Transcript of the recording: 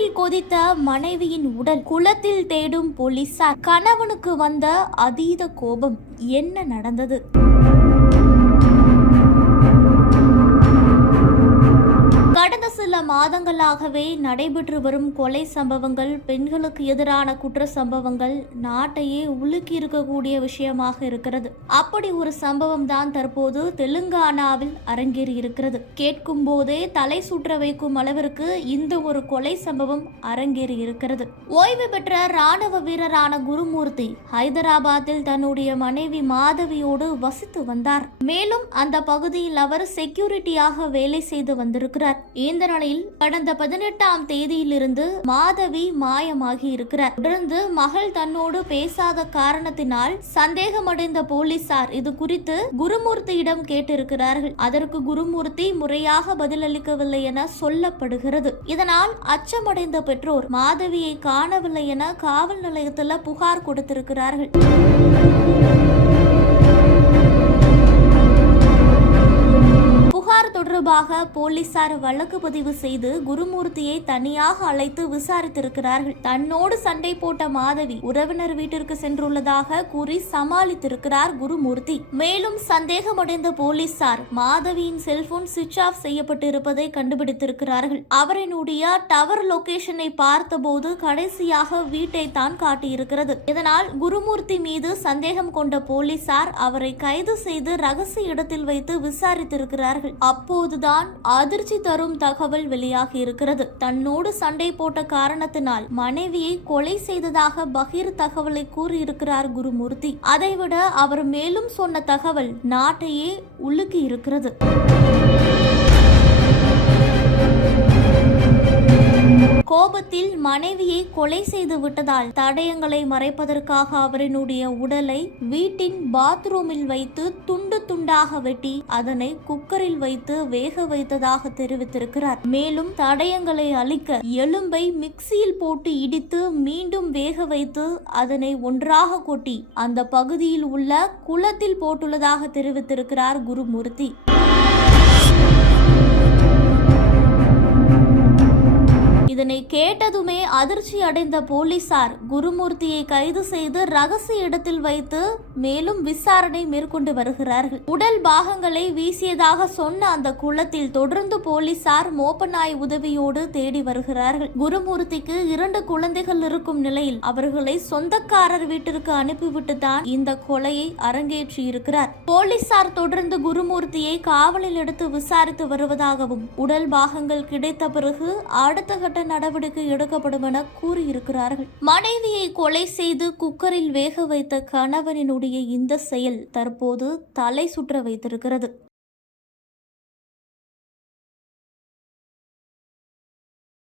நீரில் கொதித்த மனைவியின் உடல் குளத்தில் தேடும் போலீசார் கணவனுக்கு வந்த அதீத கோபம். என்ன நடந்தது? கடந்த மாதங்களாகவே நடைபெற்று வரும் கொலை சம்பவங்கள் பெண்களுக்கு எதிரான குற்ற சம்பவங்கள் நாட்டையே உலுக்கி இருக்கக்கூடிய விஷயமாக இருக்கிறது. அப்படி ஒரு சம்பவம் தான் தற்போது தெலுங்கானாவில் அரங்கேறி இருக்கிறது கேட்கும் போதே தலை சுற்ற வைக்கும் அளவிற்கு இந்த ஒரு கொலை சம்பவம் அரங்கேறி இருக்கிறது ஓய்வு பெற்ற ராணுவ வீரரான குருமூர்த்தி ஹைதராபாத்தில் தன்னுடைய மனைவி மாதவியோடு வசித்து வந்தார். மேலும் அந்த பகுதியில் அவர் செக்யூரிட்டியாக வேலை செய்து வந்திருக்கிறார். இந்த நிலையில் கடந்த பதினெட்டாம் தேதியிலிருந்து மாதவி மாயமாகி இருக்கிறார். தொடர்ந்து மகள் தன்னோடு பேசாத காரணத்தினால் சந்தேகமடைந்த போலீசார் இது குறித்து குருமூர்த்தியிடம் கேட்டிருக்கிறார்கள். அதற்கு குருமூர்த்தி முறையாக பதிலளிக்கவில்லை என சொல்லப்படுகிறது. இதனால் அச்சமடைந்த பெற்றோர் மாதவியை காணவில்லை என காவல் நிலையத்தில் புகார் கொடுத்திருக்கிறார்கள். தொடர்பாக போலீசார் வழக்கு பதிவு செய்து குருமூர்த்தியை தனியாக அழைத்து விசாரித்திருக்கிறார்கள். தன்னோடு சண்டை போட்ட மாதவி உறவினர் வீட்டிற்கு சென்றுள்ளதாக கூறி சமாளித்திருக்கிறார் குருமூர்த்தி. மேலும் சந்தேகமடைந்த போலீசார் மாதவியின் செல்போன் சுவிட்ச் ஆஃப் செய்யப்பட்டிருப்பதை கண்டுபிடித்திருக்கிறார்கள். அவரினுடைய டவர் லொகேஷனை பார்த்தபோது கடைசியாக வீட்டை தான் காட்டியிருக்கிறது. இதனால் குருமூர்த்தி மீது சந்தேகம் கொண்ட போலீசார் அவரை கைது செய்து ரகசிய இடத்தில் வைத்து விசாரித்திருக்கிறார்கள். அப்போது அப்போதுதான் அதிர்ச்சி தரும் தகவல் வெளியாகி இருக்கிறது. தன்னோடு சண்டை போட்ட காரணத்தினால் மனைவியை கொலை செய்ததாக பகீர் தகவலை கூறியிருக்கிறார் குருமூர்த்தி. அதைவிட அவர் மேலும் சொன்ன தகவல் நாட்டையே உலுக்கி இருக்கிறது கோபத்தில் மனைவியை கொலை செய்து விட்டதால் தடயங்களை மறைப்பதற்காக அவரினுடைய உடலை வீட்டின் பாத்ரூமில் வைத்து துண்டு துண்டாக வெட்டி அதனை குக்கரில் வைத்து வேக வைத்ததாக தெரிவித்திருக்கிறார். மேலும் தடயங்களை அழிக்க எலும்பை மிக்சியில் போட்டு இடித்து மீண்டும் வேக வைத்து அதனை ஒன்றாக கொட்டி அந்த பகுதியில் உள்ள குளத்தில் போட்டுள்ளதாக தெரிவித்திருக்கிறார் குருமூர்த்தி. கேட்டதுமே அதிர்ச்சி அடைந்த போலீசார் குருமூர்த்தியை கைது செய்து ரகசிய இடத்தில் வைத்து மேலும் விசாரணை மேற்கொண்டு வருகிறார்கள். உடல் பாகங்களை வீசியதாக சொன்ன அந்த குளத்தில் தொடர்ந்து போலீசார் மோப்பநாய் உதவியோடு தேடி வருகிறார்கள். குருமூர்த்திக்கு இரண்டு குழந்தைகள் இருக்கும் நிலையில் அவர்களை சொந்தக்காரர் வீட்டிற்கு அனுப்பிவிட்டு தான் இந்த கொலையை அரங்கேற்றி இருக்கிறார். போலீசார் தொடர்ந்து குருமூர்த்தியை காவலில் எடுத்து விசாரித்து வருவதாகவும் உடல் பாகங்கள் கிடைத்த பிறகு அடுத்த கட்ட நடவடிக்கை எடுக்கப்படும் என கூறியிருக்கிறார்கள். மனைவியை கொலை செய்து குக்கரில் வேக வைத்த கணவனினுடைய இந்த செயல் தற்போது தலை சுற்ற வைத்திருக்கிறது.